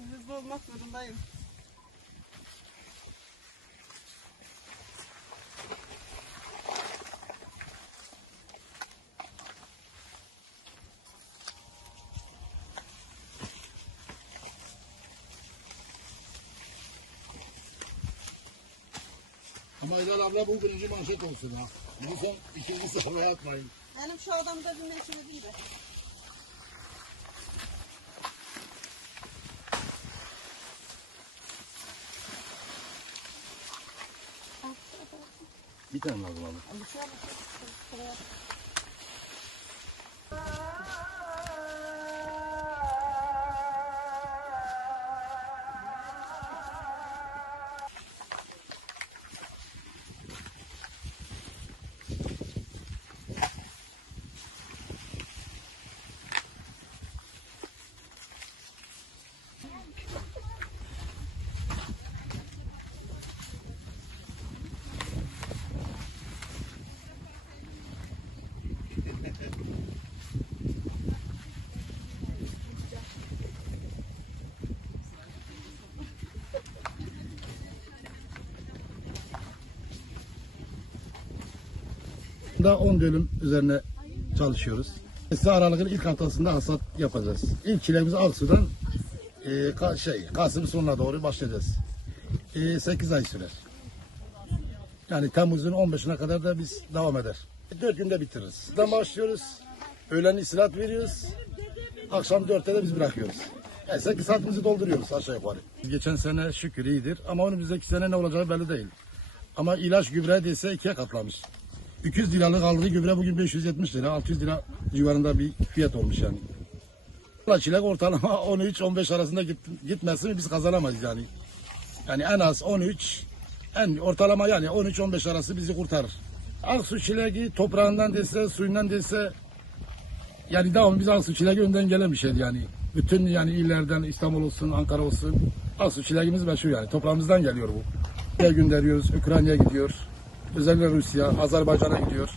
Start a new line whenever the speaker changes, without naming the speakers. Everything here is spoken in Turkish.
Ben hızlı olmak zorundayım.
Ama Ejder abla bu birinci manşet olsun ha. Bu son ikinci sıraya atmayın.
Benim şu adamı da bir edeyim de.
Bir tane lazım abi.
Ama şu
Da 10 dönüm üzerine çalışıyoruz. Size Aralık'ın ilk haftasında hasat yapacağız. İlk çileğimizi Aksu'dan e, ka- şey, Kasım sonuna doğru başlayacağız. E, 8 ay sürer. Yani Temmuz'un 15'ine kadar da biz devam eder. 4 günde bitiririz. Buradan başlıyoruz. Öğlen istirahat veriyoruz. Akşam 4'te de biz bırakıyoruz. Yani 8 saatimizi dolduruyoruz aşağı yukarı. Geçen sene şükür iyidir ama önümüzdeki sene ne olacağı belli değil. Ama ilaç gübre dese ikiye katlamış. 200 liralık aldığı gübre bugün 570 lira, 600 lira civarında bir fiyat olmuş yani. Çilek ortalama 13-15 arasında git, gitmezse biz kazanamayız yani. Yani en az 13, en ortalama yani 13-15 arası bizi kurtarır. Aksu çileği toprağından dese, suyundan dese yani devam biz Aksu çileği önden gelen bir şeydi yani. Bütün yani illerden İstanbul olsun, Ankara olsun Aksu çileğimiz meşhur yani. Toprağımızdan geliyor bu. Gönderiyoruz, Ukrayna'ya gidiyor. Özellikle Rusya, Azerbaycan'a gidiyor.